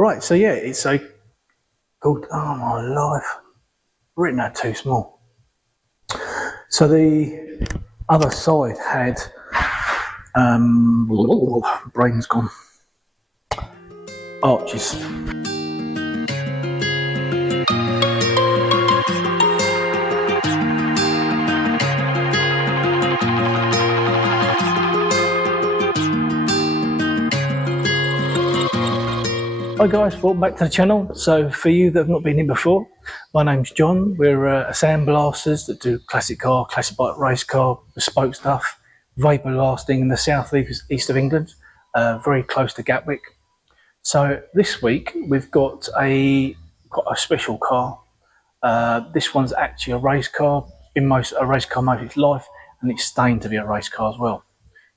Right, so yeah, it's a called, oh my life, written out too small. So the other side had, brain's gone, arches. Hi guys, welcome back to the channel. So for you that have not been here before, my name's John. We're sandblasters that do classic car, classic bike, race car, bespoke stuff, vapor blasting in the south east of England, very close to Gatwick. So this week we've got quite a special car. This one's actually a race car, been a race car most of its life, and it's staying to be a race car as well.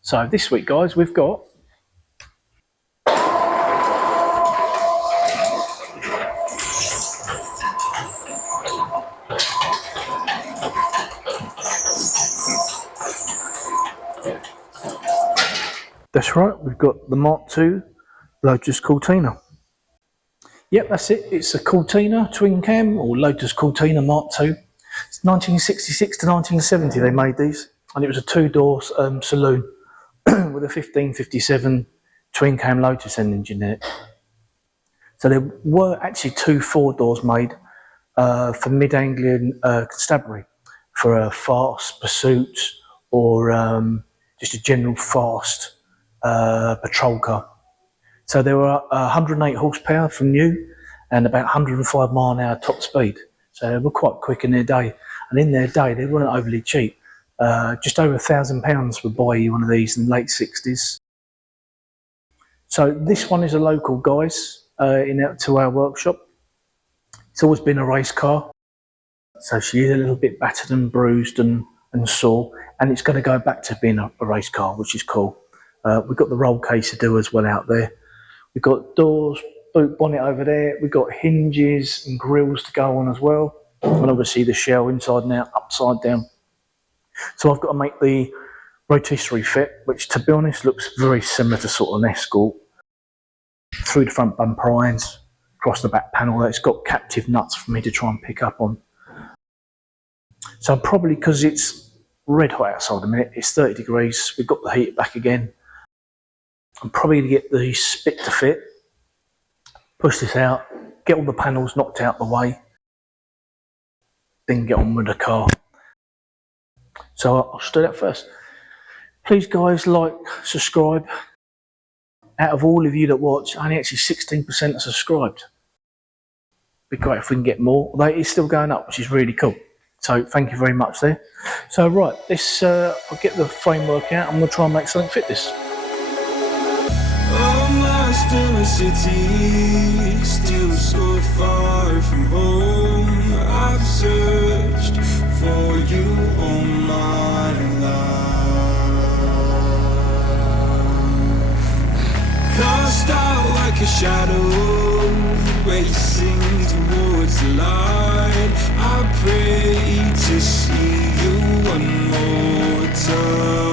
So this week guys, we've got that's right, we've got the Mark II Lotus Cortina. Yep, that's it. It's a Cortina twin cam, or Lotus Cortina Mark II. It's 1966 to 1970 they made these, and it was a two-door saloon with a 1557 twin cam Lotus engine in it. So there were actually two 4-doors made for mid-Anglian constabulary, for a fast pursuit or just a general fast patrol car. So there were 108 horsepower from new and about 105 mile an hour top speed. So they were quite quick in their day, and in their day they weren't overly cheap. Just over £1,000 would buy you one of these in the late 60s. So this one is a local guys to our workshop. It's always been a race car, so she is a little bit battered and bruised and sore, and it's going to go back to being a race car, which is cool. We've got the roll case to do as well out there. We've got doors, boot bonnet over there. We've got hinges and grills to go on as well. And obviously the shell inside and out, upside down. So I've got to make the rotisserie fit, which to be honest looks very similar to sort of an Escort. Through the front bumper irons, across the back panel. It's got captive nuts for me to try and pick up on. So probably because it's red hot outside at the minute, it's 30 degrees. We've got the heat back again. I'm probably going to get the spit to fit, push this out, get all the panels knocked out the way, then get on with the car. So I'll just do that first. Please guys, like, subscribe. Out of all of you that watch, only actually 16% are subscribed. Be great if we can get more, although it is still going up, which is really cool. So thank you very much there. So right, this I'll get the framework out. I'm going to try and make something fit this. Lost in a city, still so far from home. I've searched for you all my life. Cast out like a shadow, racing towards the light. I pray to see you one more time.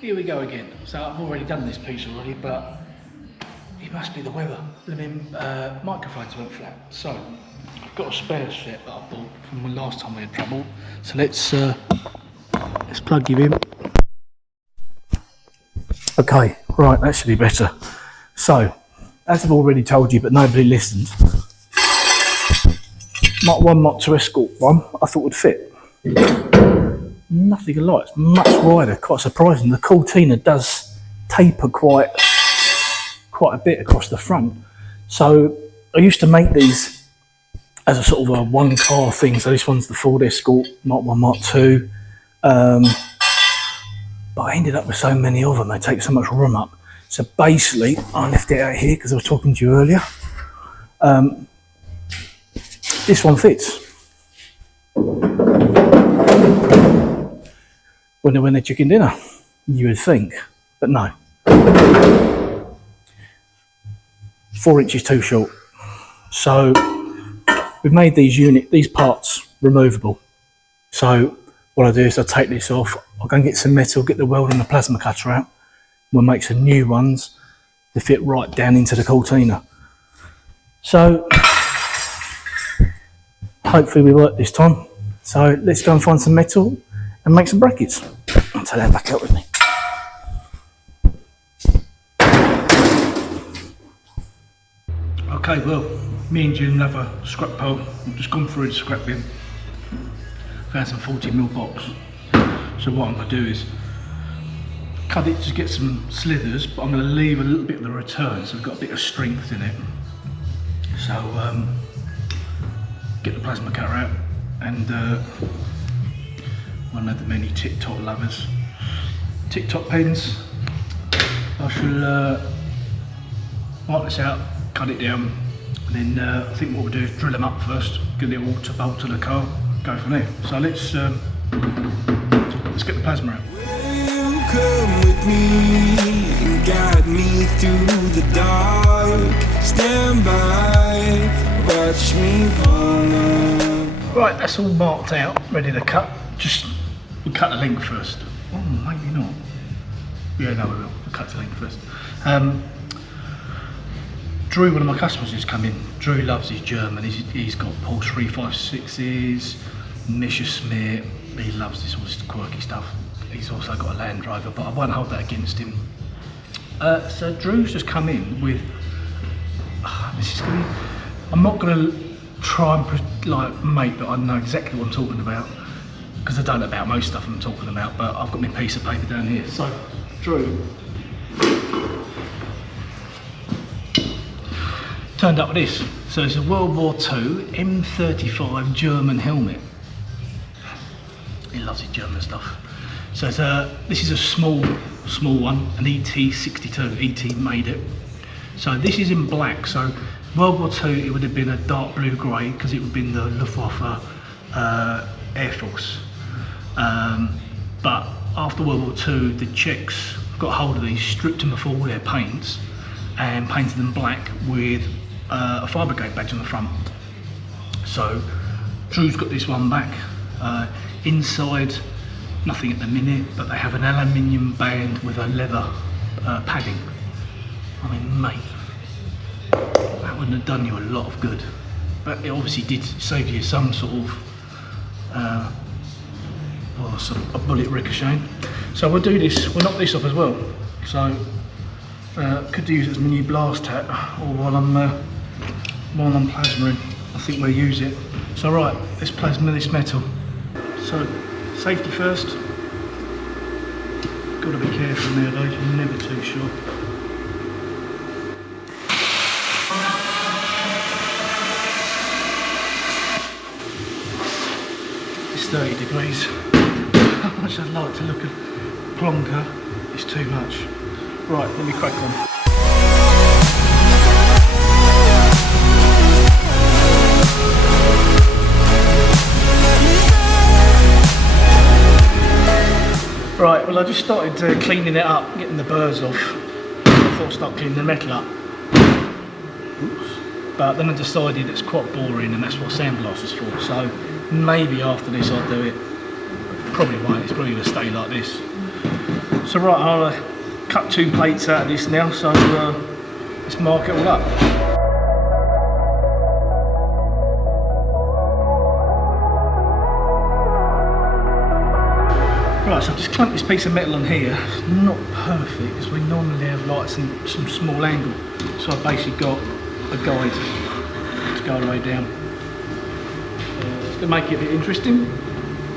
Here we go again. So I've already done this piece already, but it must be the weather. The microphones went flat. So I've got a spare set that I bought from the last time we had trouble. So let's plug you in. Okay, right, that should be better. So, as I've already told you, but nobody listened, Mark 1, Mark 2 Escort one, I thought would fit. Nothing alike, it's much wider, quite surprising. The Cortina does taper quite a bit across the front. So I used to make these as a sort of a one car thing. So this one's the Ford Escort, Mark 1, Mark 2. But I ended up with so many of them, they take so much room up. So basically, I left it out here because I was talking to you earlier. This one fits. When they went to chicken dinner, you would think, but no. 4 inches too short. So we've made these parts removable. So what I do is I take this off, I'll go and get some metal, get the weld and the plasma cutter out. We'll make some new ones to fit right down into the Cortina. So hopefully we work this time. So let's go and find some metal and make some brackets. I'll take that back out with me. Okay, well, me and Jim have a scrap pile. I've just gone through the scrap bin, found some 40mm box. So what I'm going to do is cut it to get some slithers, but I'm going to leave a little bit of the return so we've got a bit of strength in it. So get the plasma cutter out and one of the many TikTok lovers, TikTok pens. I shall mark this out, cut it down, and then I think what we'll do is drill them up first, get it all to bolt to the car, go from there. So let's get the plasma out. Come with me and guide me through the dark. Stand by, watch me fall. Right, that's all marked out, ready to cut. We'll cut the length first. Oh, maybe not. Yeah, no, we will. We'll cut the length first. Drew, one of my customers, has come in. Drew loves his German. He's got Porsche 356s, Messerschmitt. He loves all this quirky stuff. He's also got a Land Rover, but I won't hold that against him. So Drew's just come in with. This is gonna be, I'm not gonna try and make that I know exactly what I'm talking about, because I don't know about most stuff I'm talking about. But I've got my piece of paper down here. So Drew turned up with this. So it's a World War II M35 German helmet. He loves his German stuff. So it's this is a small one, an ET62. ET made it. So this is in black. So World War II, it would have been a dark blue grey because it would have been the Luftwaffe Air Force. But after World War II, the Czechs got hold of these, stripped them of all their paints, and painted them black with a Fabricating badge on the front. So Drew's got this one back. Inside, nothing at the minute, but they have an aluminium band with a leather padding. I mean, mate, that wouldn't have done you a lot of good, but it obviously did save you some sort of a bullet ricocheting. So we'll do this, we'll knock this off as well. So could use it as my new blast hat, or while I'm plasmering, I think we'll use it. So right, let's plasma this metal. So safety first. Got to be careful nowadays, you're never too sure. It's 30 degrees. How much I'd like to look at plonker, it's too much. Right, let me crack on. Right, well I just started cleaning it up, getting the burrs off. I thought I'd start cleaning the metal up. Oops. But then I decided it's quite boring and that's what sandblasting's for. So maybe after this I'll do it. Probably won't, it's probably going to stay like this. So right, I'll cut 2 plates out of this now, so let's mark it all up. Right, so I've just clamped this piece of metal on here. It's not perfect because we normally have like some small angle. So I've basically got a guide to go all the way down. It's going to make it a bit interesting,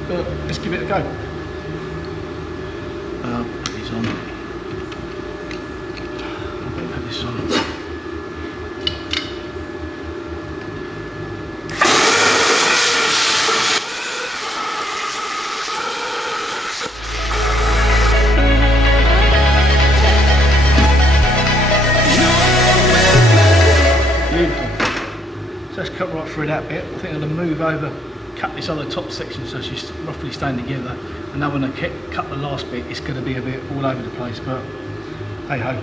but let's give it a go. Put these on. Put this on. So let's cut right through that bit. I think I'm going to move over, cut this other top section so she's roughly staying together. And now when I cut the last bit, it's going to be a bit all over the place. But hey ho,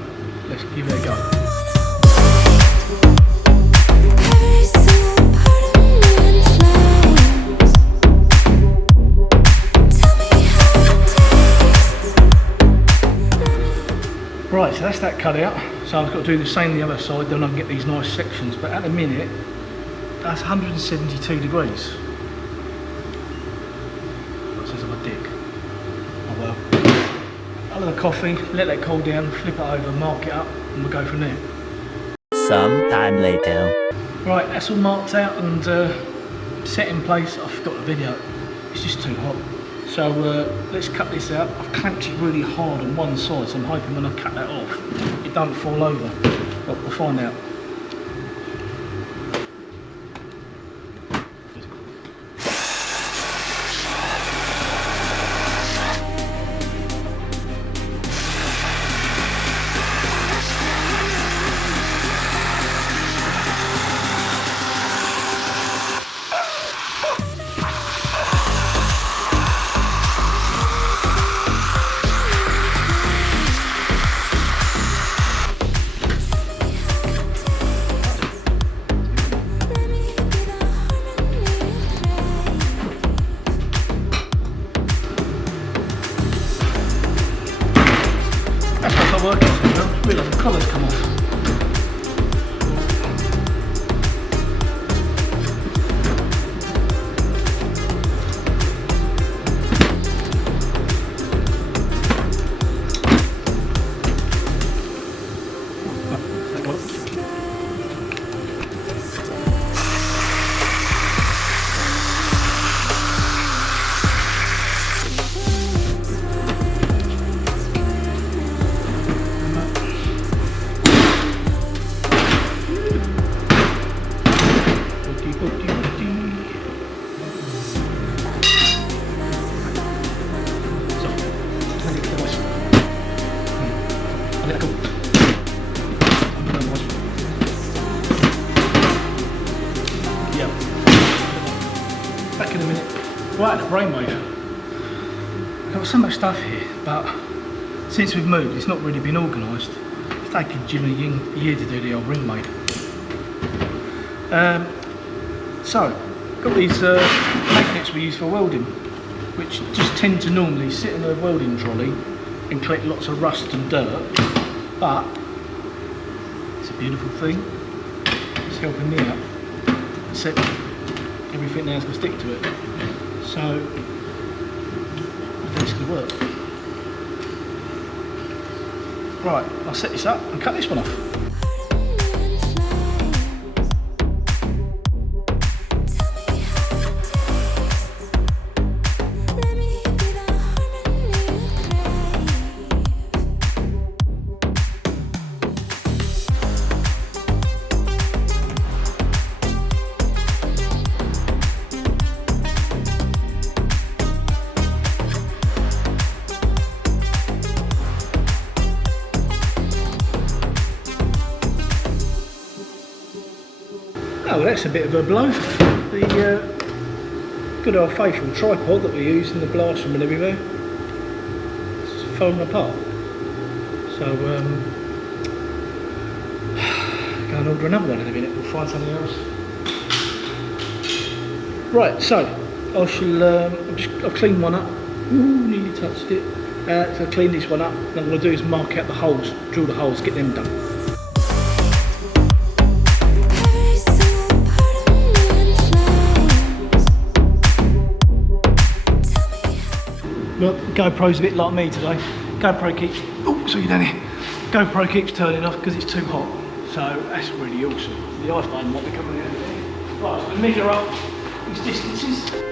let's give it a go. so that's that cut out. So I've got to do the same the other side, then I can get these nice sections. But at the minute, that's 172 degrees. That says I'm a dick. Oh well. I'll have a coffee, let that cool down, flip it over, mark it up, and we'll go from there. Some time later. Right, that's all marked out and set in place. I forgot the video. It's just too hot. So let's cut this out. I've clamped it really hard on one side, so I'm hoping when I cut that off, it don't fall over. But we'll find out. Working, I realise the collar's come off. Back in a minute. Right, the brainwave. I've got so much stuff here, but since we've moved, it's not really been organised. It's taken Jim a year to do the old ring mate. So, got these magnets we use for welding, which just tend to normally sit in a welding trolley and collect lots of rust and dirt, but it's a beautiful thing. It's helping me out. Except everything now is going to stick to it. So, I think it's going to work. Right, I'll set this up and cut this one off. Oh, well, that's a bit of a blow. The good old faithful tripod that we use in the blast room and everywhere, it's falling apart. So, go and order another one in a minute. We'll find something else. Right, so I shall. I've cleaned one up. Ooh, nearly touched it. So I'll clean this one up. What I'm going to do is mark out the holes, drill the holes, get them done. Well, GoPro's a bit like me today. GoPro keeps, oh, sorry down here. GoPro keeps turning off because it's too hot. So that's really awesome. The iPhone might be coming out of there. Right, so measure up these distances. Like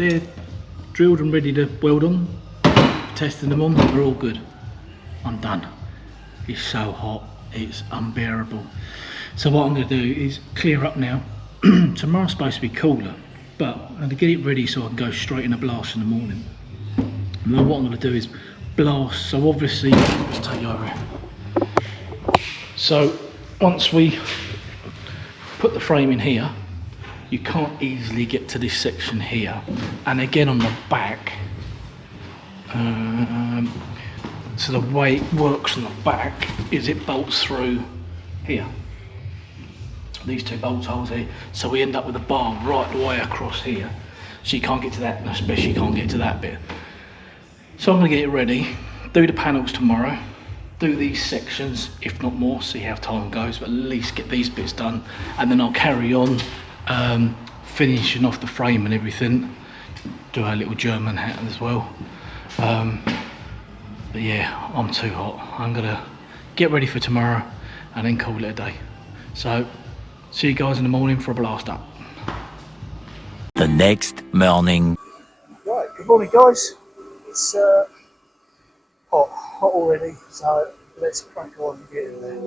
they're drilled and ready to weld on. Testing them on, they're all good. I'm done. It's so hot, it's unbearable. So what I'm going to do is clear up now. Tomorrow's supposed to be cooler, but I'm going to get it ready so I can go straight in a blast in the morning. And then what I'm going to do is blast. So obviously, let's take you over here. So once we put the frame in here, you can't easily get to this section here. And again on the back, so the way it works on the back is it bolts through here. These two bolt holes here. So we end up with a bar right the way across here. So you can't get to that, and especially you can't get to that bit. So I'm going to get it ready, do the panels tomorrow, do these sections, if not more, see how time goes, but at least get these bits done, and then I'll carry on finishing off the frame and everything, do our little German hat as well. But yeah, I'm too hot. I'm going to get ready for tomorrow and then call it a day. So, see you guys in the morning for a blast up. The next morning. Right, good morning guys. It's hot already, so let's crack on and get in there.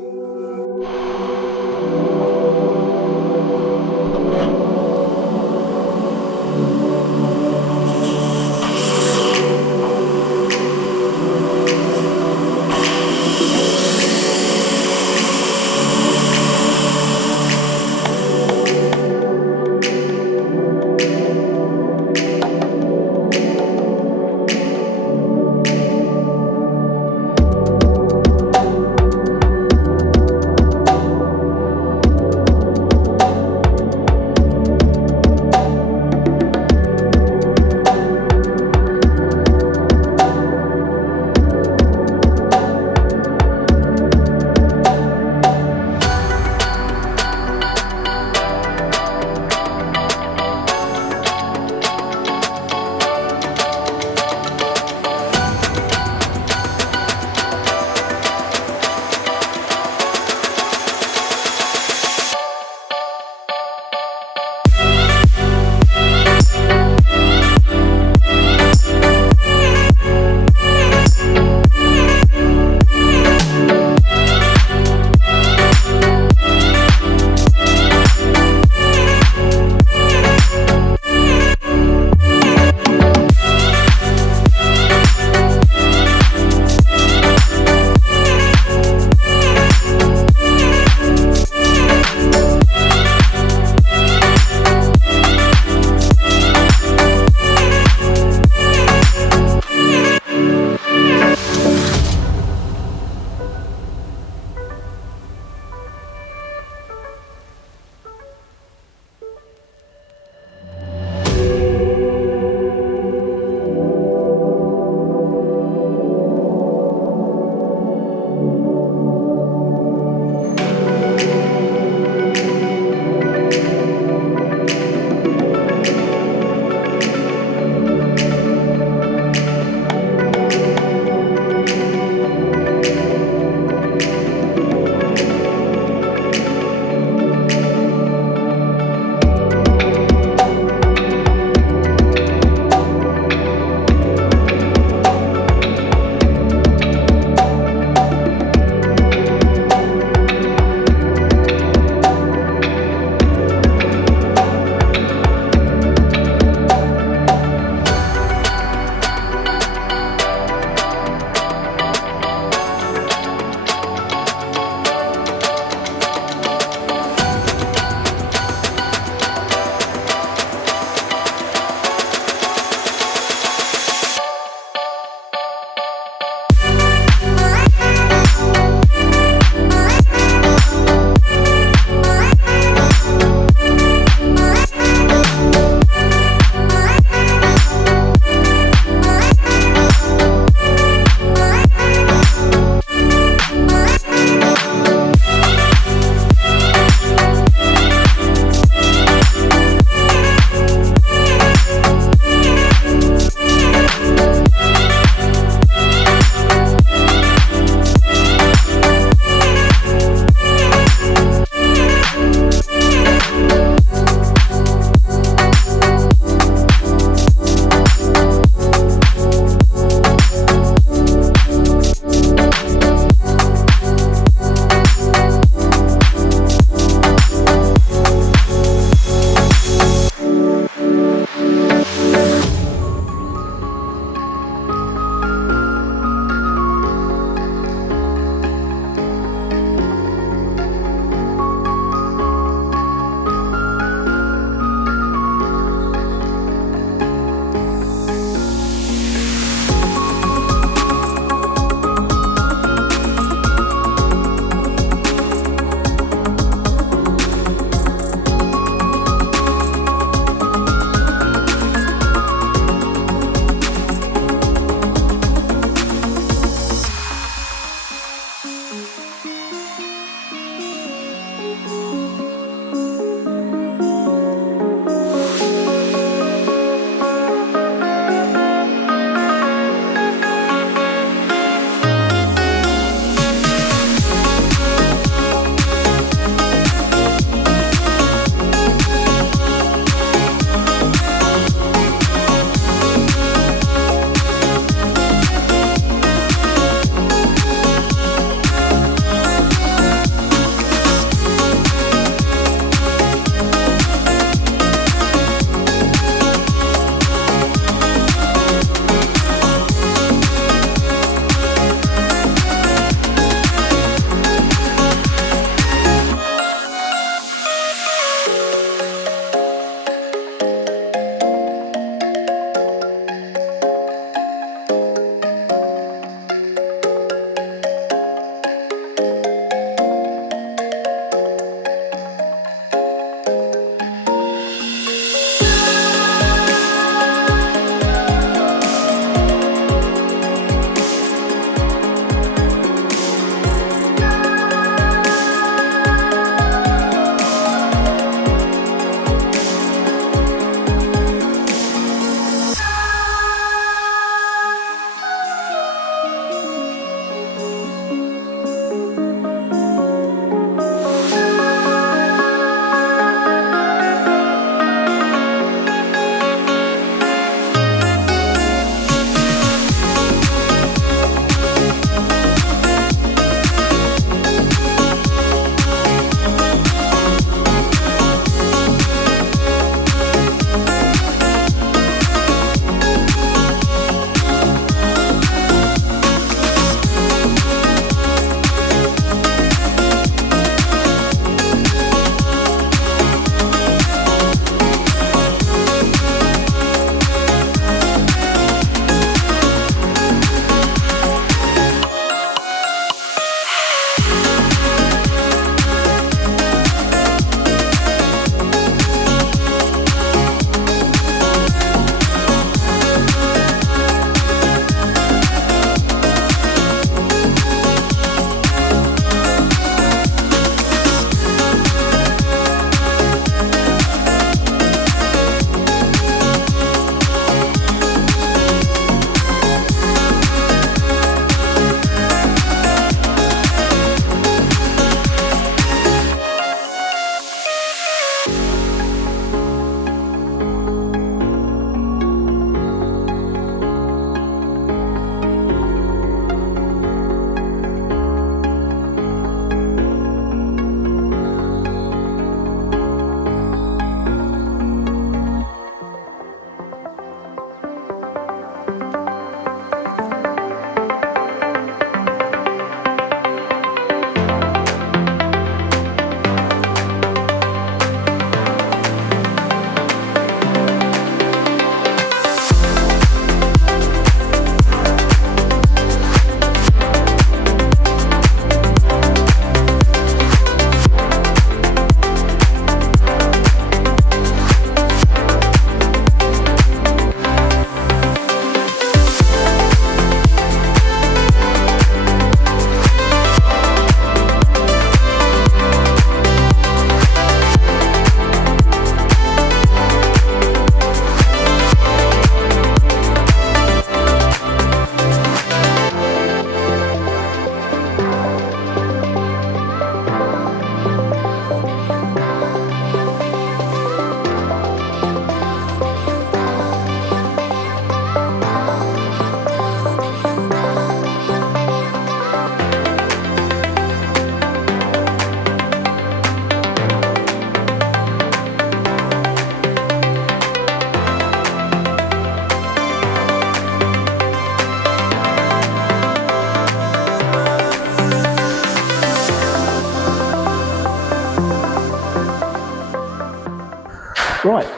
Right,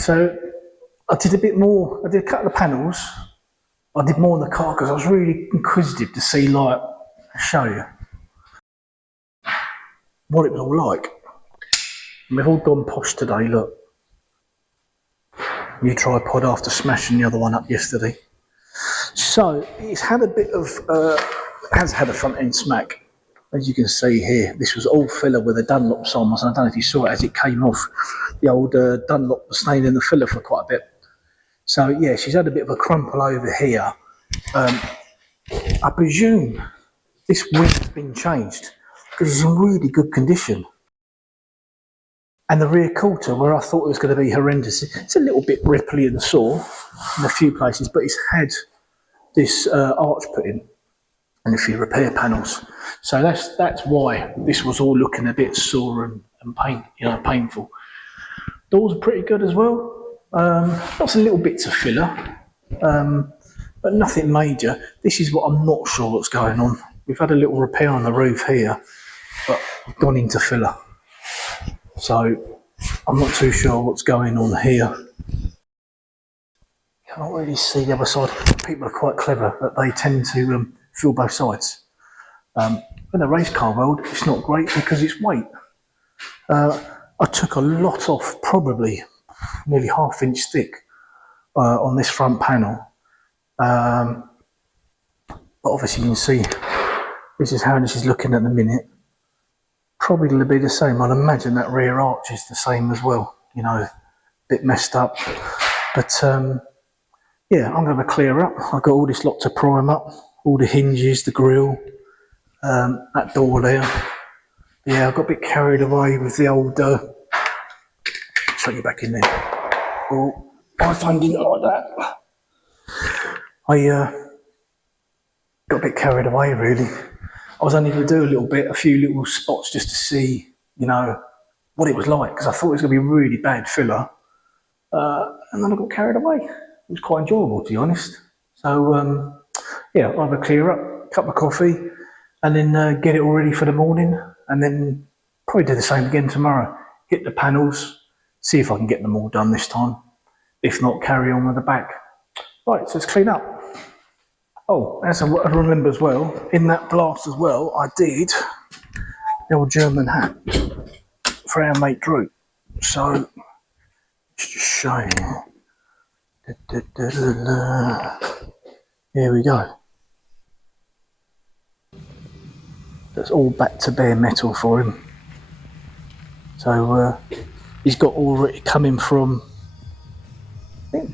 so I did a bit more, I did a couple of panels. I did more in the car because I was really inquisitive to see, like, show you what it was all like. And we've all gone posh today, look. New tripod after smashing the other one up yesterday. So it's had a bit of, has had a front end smack. As you can see here, this was all filler with a Dunlop on, and I don't know if you saw it as it came off. The old Dunlop was staying in the filler for quite a bit. So yeah, she's had a bit of a crumple over here. I presume this wind's been changed because it's in really good condition. And the rear quarter, where I thought it was going to be horrendous, it's a little bit ripply and sore in a few places, but it's had this arch put in and a few repair panels. So that's why this was all looking a bit sore and painful. Doors are pretty good as well. Lots of little bits of filler, but nothing major. This is what I'm not sure what's going on. We've had a little repair on the roof here, but we've gone into filler. So I'm not too sure what's going on here. Can't really see the other side. People are quite clever, but they tend to fill both sides. In the race car world, it's not great because it's weight. I took a lot off, probably nearly ½ inch thick on this front panel. But obviously you can see this is how this is looking at the minute. Probably going to be the same. I'd imagine that rear arch is the same as well. You know, a bit messed up. But yeah, I'm going to clear up. I've got all this lot to prime up. All the hinges, the grille, that door there. Yeah, I got a bit carried away with the old, shut you back in there. Oh, I found it like that. I got a bit carried away really. I was only going to do a few little spots just to see, you know, what it was like, because I thought it was going to be really bad filler. And then I got carried away. It was quite enjoyable, to be honest. So, yeah, I'll have a clear up, cup of coffee, and then get it all ready for the morning, and then probably do the same again tomorrow. Hit the panels, see if I can get them all done this time. If not, carry on with the back. Right, so let's clean up. Oh, as I remember as well, in that blast as well, I did the old German hat for our mate Drew. So, let's just show you. Here we go. That's all back to bare metal for him. So he's got already coming from, I think,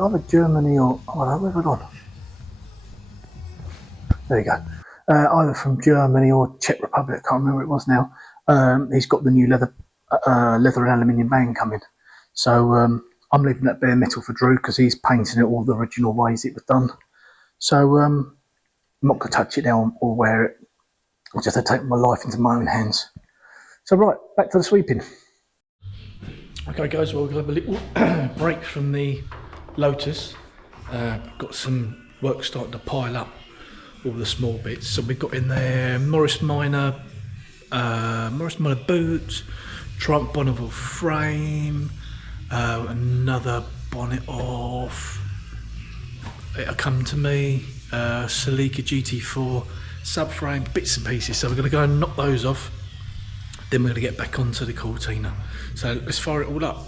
either Germany or, oh, where have I gone? There you go. Either from Germany or Czech Republic, I can't remember what it was now. He's got the new leather and aluminium band coming. So I'm leaving that bare metal for Drew because he's painting it all the original ways it was done. So I'm not going to touch it now or wear it. I just have to take my life into my own hands. So right, back to the sweeping. Okay guys, well, we'll have a little break from the Lotus. Got some work starting to pile up, all the small bits. So we've got in there Morris Minor boots, trunk Bonneville frame, another bonnet off. It'll come to me, Celica GT4 subframe, bits and pieces. So we're going to go and knock those off. Then we're going to get back onto the Cortina. So let's fire it all up.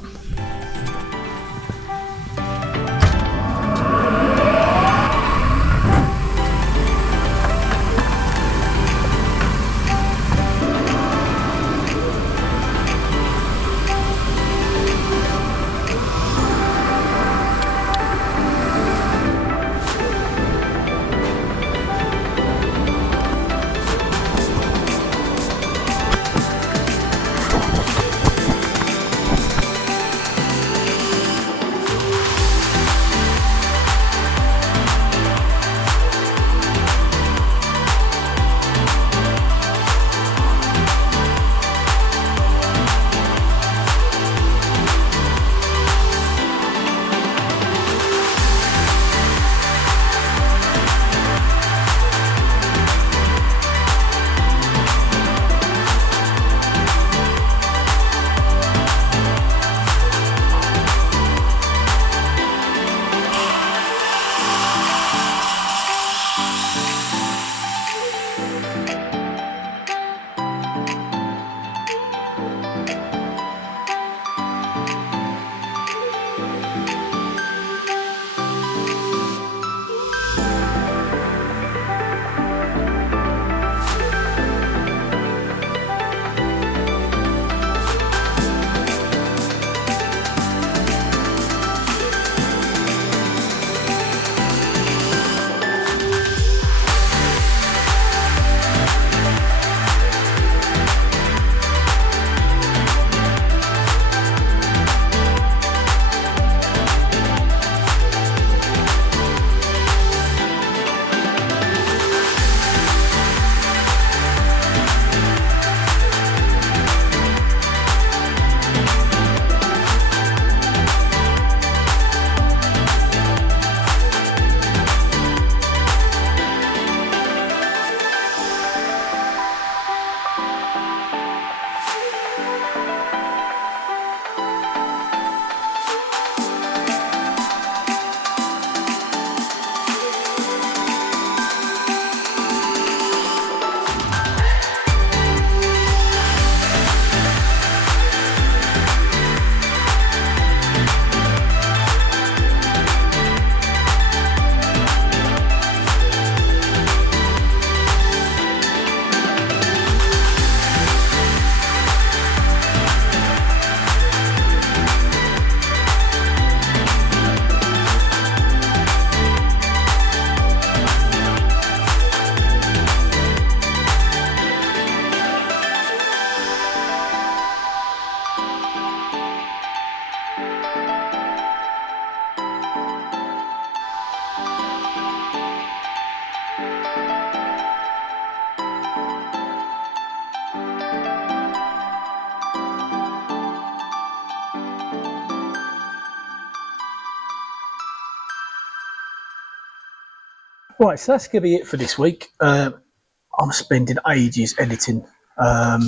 Right, so that's going to be it for this week. I'm spending ages editing. At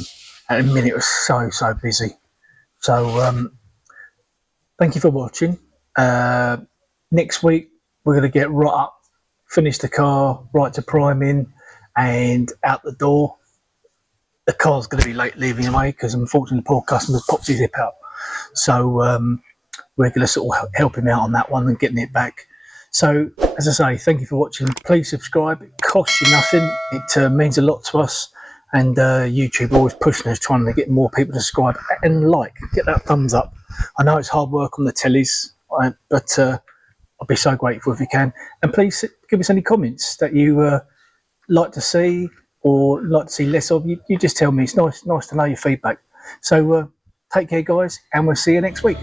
the minute, it was so busy. So thank you for watching. Next week, we're going to get right up, finish the car, right to priming, and out the door. The car's going to be late leaving away because unfortunately the poor customer's popped his hip out. So we're going to sort of help him out on that one and getting it back. So as I say, thank you for watching. Please subscribe. It costs you nothing. It means a lot to us. And YouTube always pushing us, trying to get more people to subscribe and get that thumbs up. I know it's hard work on the tellies, but I'll be so grateful if you can. And please give us any comments that you like to see or like to see less of. You just tell me. It's nice to know your feedback. So take care, guys, and we'll see you next week.